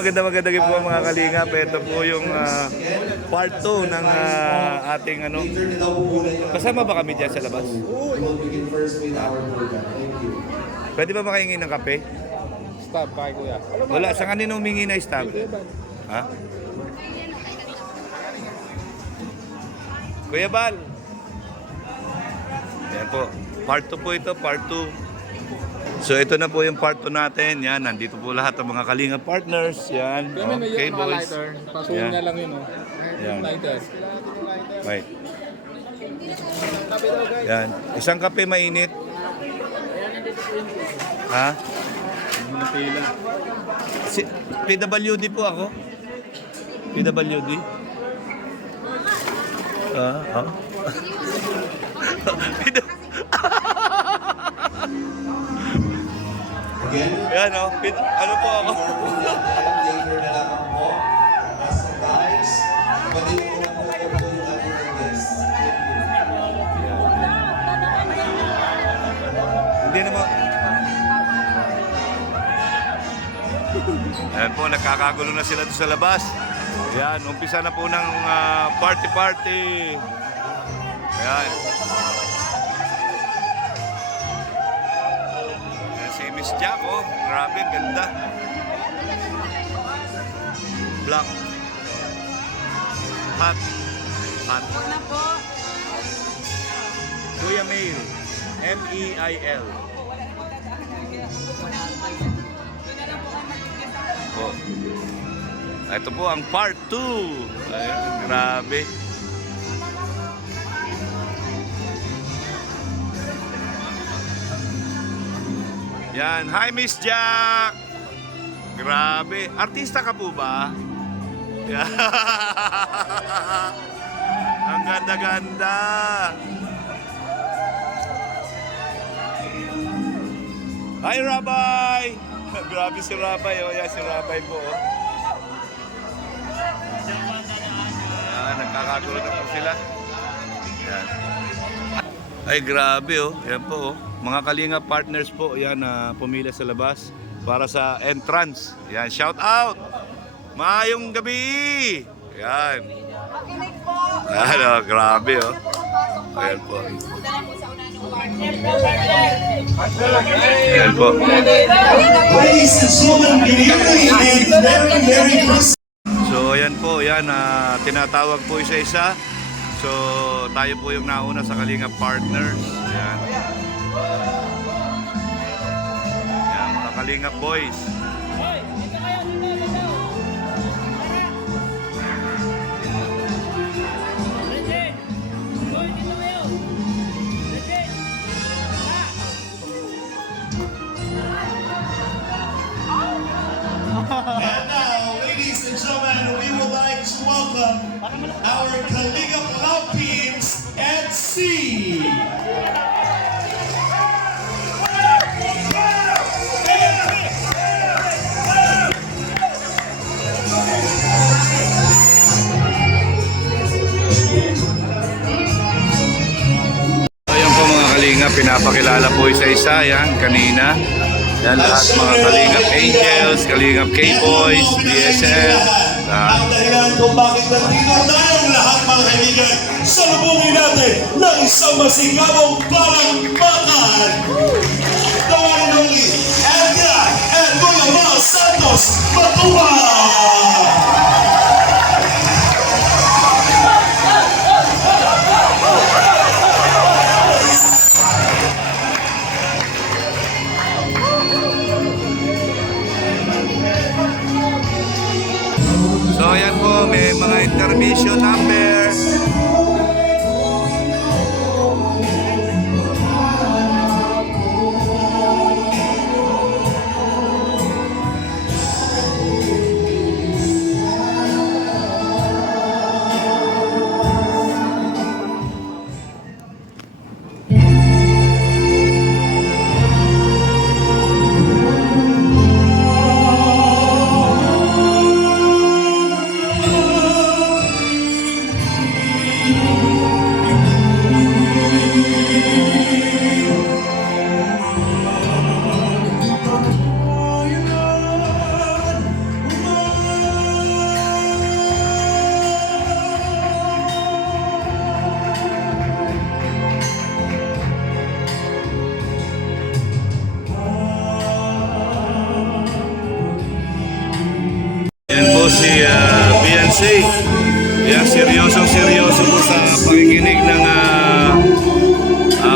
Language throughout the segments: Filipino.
Maganda po mga kalingap. Ito po yung part 2 ng ating ano. Kasama ba kami dyan sa labas? Pwede ba makahingi ng kape? Stab, kay kuya. Wala, sa kanino humingi na stab? Ha? Kuya Bal. Yan po. Part 2 po ito, part 2. So ito na po yung part 2 natin. Yan, nandito po lahat ng mga Kalinga partners. Yan, Kaya may okay yung boys. lighter. Pasuhin Yan. niya lang yun, oh. Yan. Lighter. Right. Yan. Isang kape mainit. Ha? Si, PWD po ako. PWD. Ha? Yan o. Ano po ako? Later na lamang po. Nasa guys. Pwede ko na po yung ating guest. Hindi naman. Ayan po, nagkakagulo na sila doon sa labas. Ayan, umpisa na po ng party-party. Ayan. Ayan si Miss Jack, oh. Grabe, ganda. Black. Hot. Hot. Una po. Kuya Mail. M-E-I-L. Oh. Ito po ang part 2. Ayan, grabe. Yan. Hi, Miss Jack! Grabe. Artista ka po ba? Yan. Ang ganda-ganda. Hi, Rabay! Grabe si Rabay. Oh, yan si Rabay po. Oh. Yan, nagkakagulo na po sila. Yan. Ay, grabe oh. Yan po oh. Mga Kalinga partners po. Yan, pumila sa labas para sa entrance. Yan, shout out! Maayong gabi! Yan. Makinig po. Ano, grabe oh. Ayan po. Ayan po. Ladies and gentlemen, Merry Christmas. So ayan po, yan, tinatawag po isa-isa. So tayo po yung nauna sa Kalinga partners. Ayan. Ayan, mga Kalinga boys. And now, ladies and gentlemen, we would like to welcome our Kalinga Love Teams at sea. Ayan po mga Kalinga, pinapakilala po isa-isa. Yan, kanina. Yan lahat mga Kalingap Angels, Kalingap K-Boys, BSL. Ang dahilan kung bakit nandito tayong lahat mga kaibigan, salubungin natin ng isang masigabong palangpakan. The one and only, Edna and Kuya Mal Santos Matuwa. So ayan po, may mga intermission number. si Beyonce. Yan, seryoso po sa pakikinig ng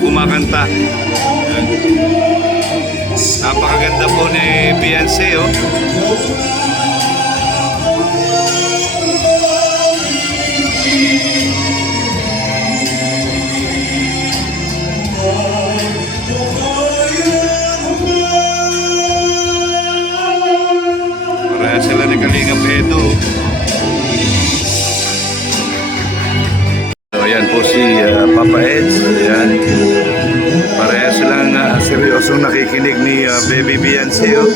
kumakanta. Yan. Napakaganda po ni Beyonce, oh. Pareha sila ni Kalingap Edo. So, ayan po si Papa Eds. Ayan. Pareha silang seryosong nakikinig ni Baby Beyonce, oh.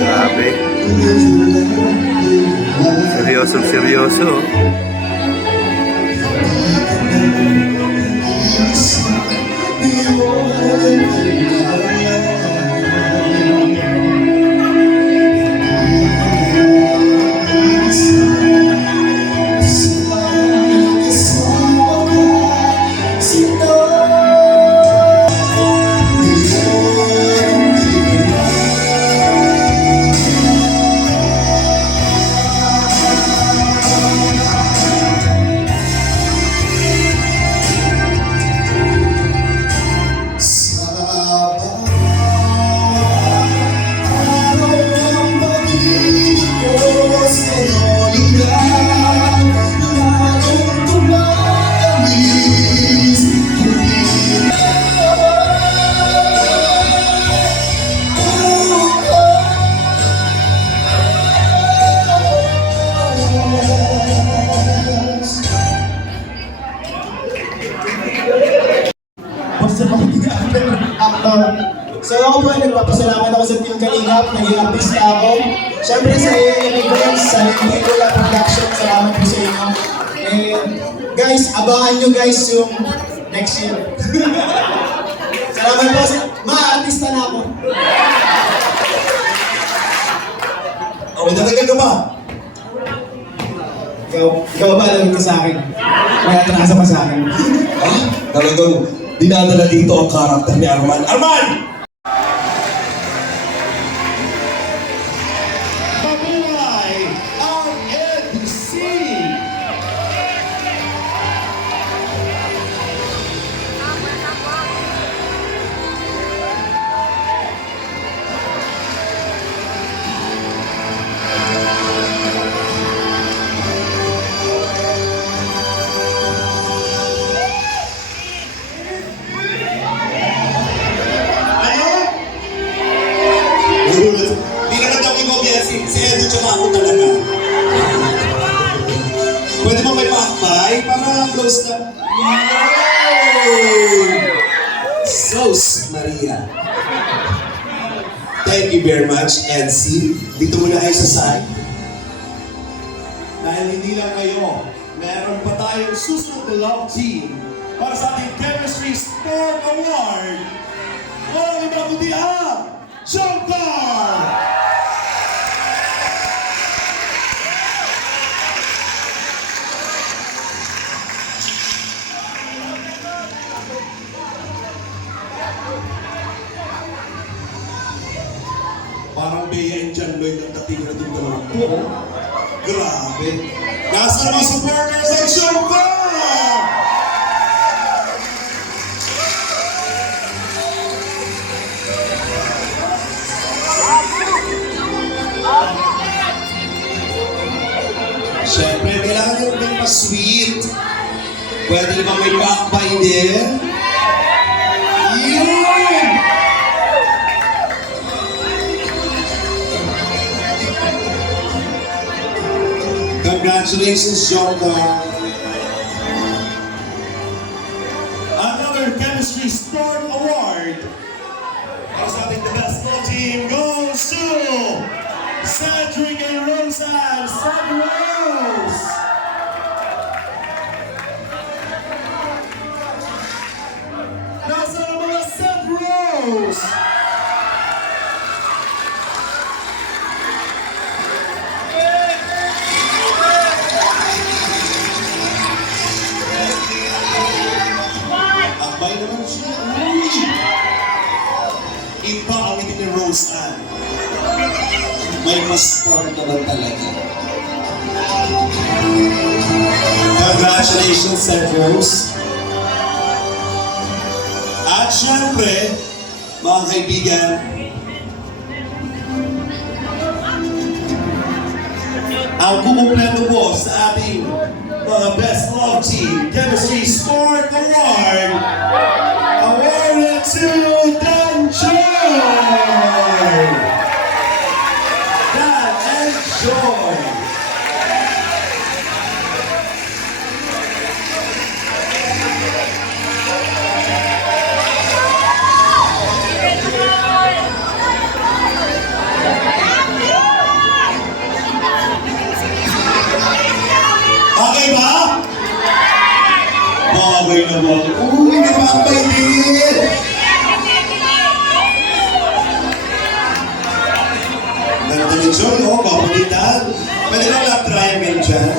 Grabe. Seryoso, oh. So ako po ay nagpapasalamat ako sa Team Kalingap, naging artista ako. Siyempre sa immigrants, sa Nicola Production, salamat po sa inyo. And guys, abangan nyo guys yung next year. Salamat po sa mga artista na ako. Oh, may dadagan ka ba? Ikaw ba alam ka sa akin? May atrasa pa sa akin. Talagang dinadala dito ang karakter ni Arman. Arman! Mabuhay ang NC! Hindi naman daw ikaw si Edo tsaka ako talaga. Pwede mo may pakbay para close na. Sos Maria. Thank you very much, NC. Dito muna kayo sa side. Dahil hindi lang kayo, meron pa tayong susunod na love team para sa ating Chemistry Sport Award. Walang iba kundi ang Joker! Parang Bea and John Lloyd ang dating na itong dalawang po. Grabe! Nasaan mga supporters ng Joker? Siyempre, kailangan nyo rin pa-sweet. Pwede naman may pakbay din. Yun! Congratulations, Jonga. Another Chemistry Sport Award. Para sa ating the best ball team goes to Cedric and Roseanne. Rose! Nasa ang mga Seth Rose! Abay naman siya. Uy! Iba ang itin ni Roseanne. may mas form naman talaga. Congratulations, St. Rose. At syempre, mga kaibigan, ang kumumpleto po sa ating mga Best Love Team Chemistry Sport Award, awarded to Dan Joy! Dan and Joy! Okay ba? Okay na ba? Uy, napakabay din! Ganda ni Joy, oh, papulitan. Pwede lang lap triangle dyan.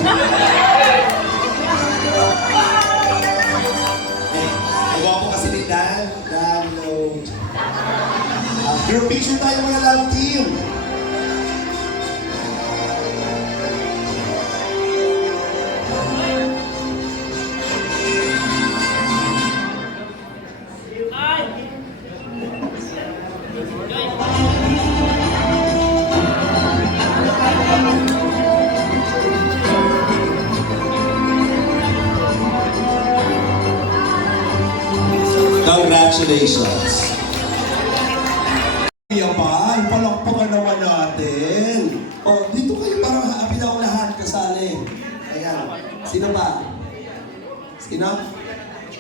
Nagawa po kasi ni Dan. Download. Group picture tayo mga love team. Congratulations! Yan pa, ipalakpakan naman natin. O, dito kayo parang happy na lahat kasali. Ayan. Sino pa? Sino?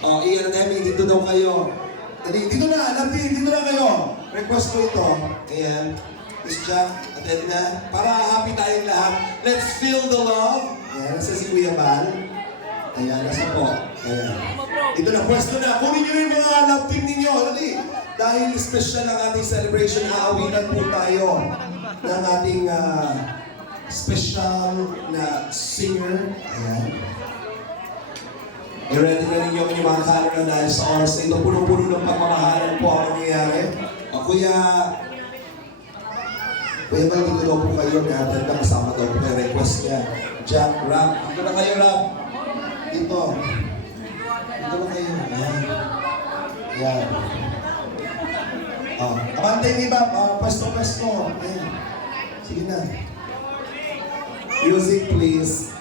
O, Ian and Emmy, dito daw kayo. Dali, dito na, Lamtin, dito na kayo. Request ko ito. Ayan. Miss Jack, attend na. Para happy tayong lahat. Let's feel the love. Ayan, nasa si Kuya Bal. Ayan, nasa po. Ayan. Ito na, pwesto na. Kunin nyo yung mga love team ninyo. Dali. Dahil special ang ating celebration, aawinan po tayo ng ating special na singer. Ayan. I-ready na ninyo yung mga camera dahil sa oras na ito. Puno-puno ng pagmamahalan po ang nangyayari. O Kuya Ba, dito daw po kayo. Natin na kasama daw po kayo. Request niya. Jack, Rap. Dito na kayo, Rap. Dito. Dito na kayo. Ayan. Ayan. Abantay ni Bob. Pwesto. Ayan. Sige na. Music, please.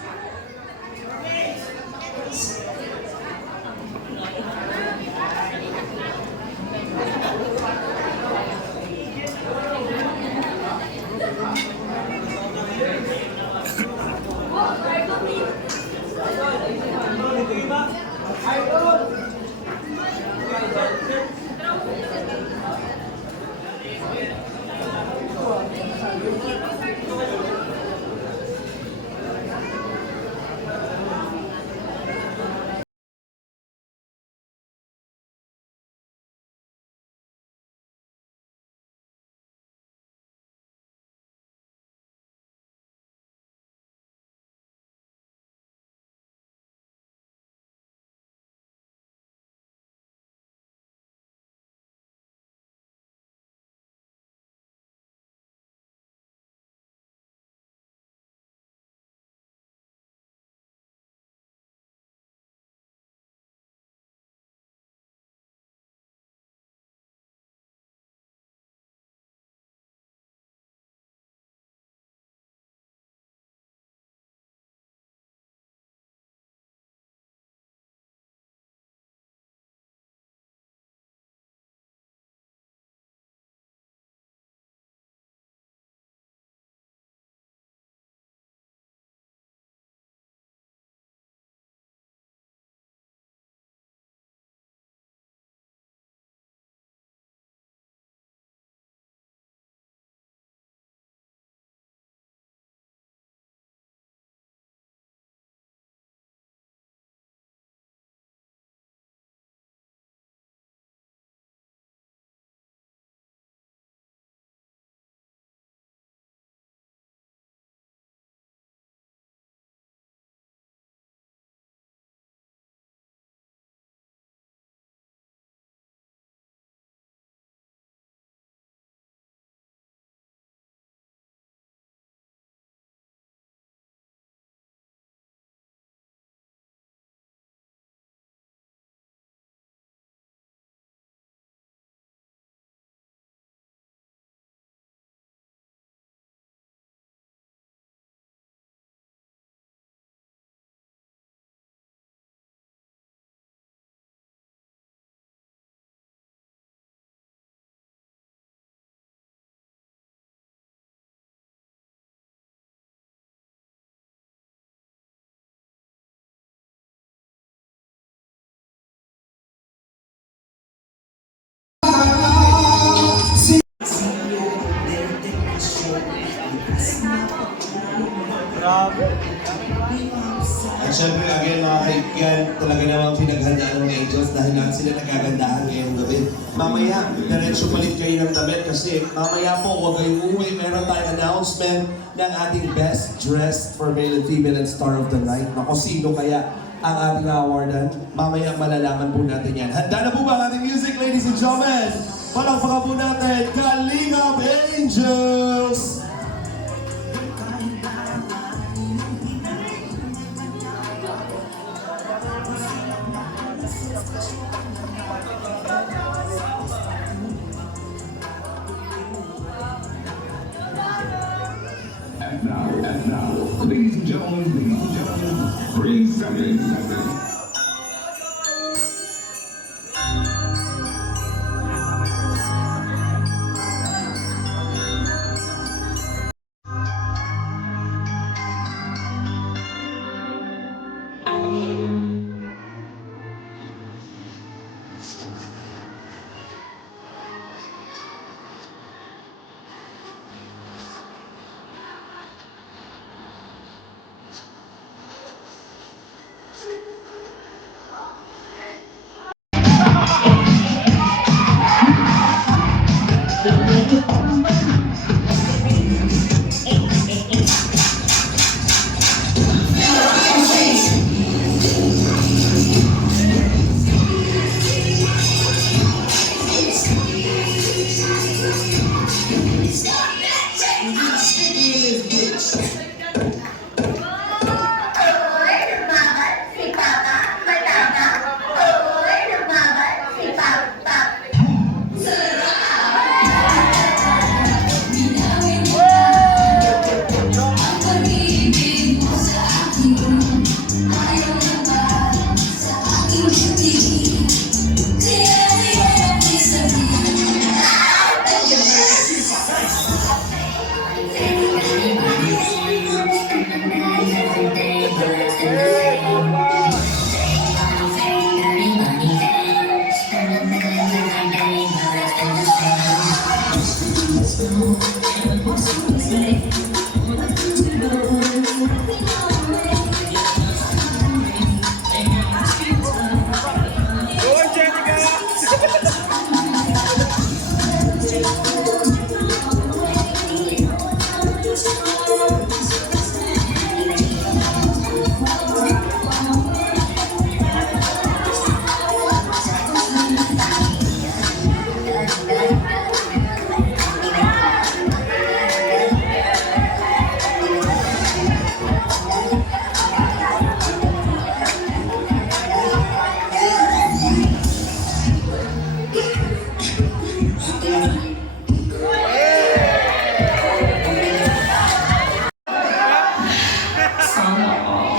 sila nagagandahan ngayong gabi. Mamaya, diretso palit kayo ng damit kasi mamaya po, huwag kayong uuwi. Meron tayong announcement ng ating Best Dressed for Male and Female and Star of the Night. Naku, sino kaya ang ating awardan? Mamaya malalaman po natin yan. Handa na po ba ang ating music, ladies and gentlemen? Palakpakan po natin, Kalingap Angels! And now, ladies and gentlemen, 3 seconds.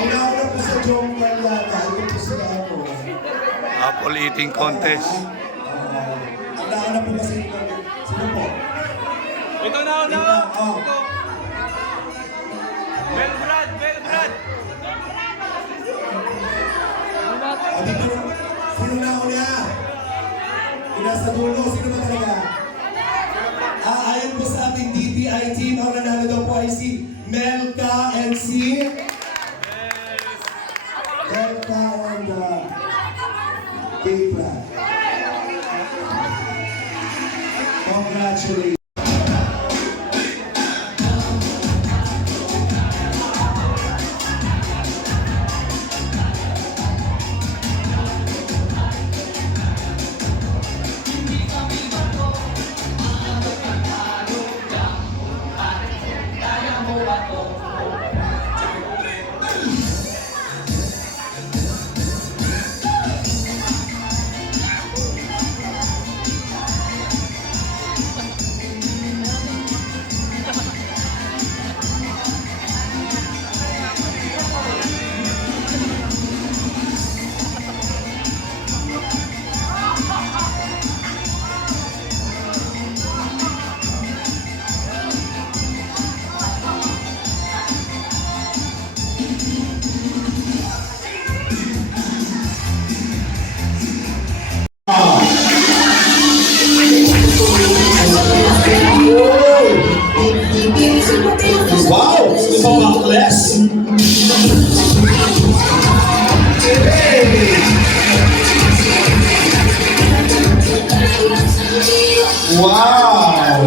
Kailangan po sa Jong Mariana, ito po sila ako. Apple eating contest. Kailangan na po kasi sino po? Ito na, Oh. Belgrad! Dito na. Sino na ako niya? Nasa dulo, sino ba talaga? Ayon po sa ating DTI team, ang nanalo daw po ay si Melka and si... Melka and Kayla. Congratulations. Wow!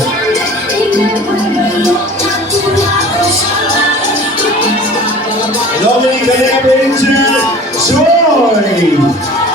Dominic Caleb Ranger, Joy!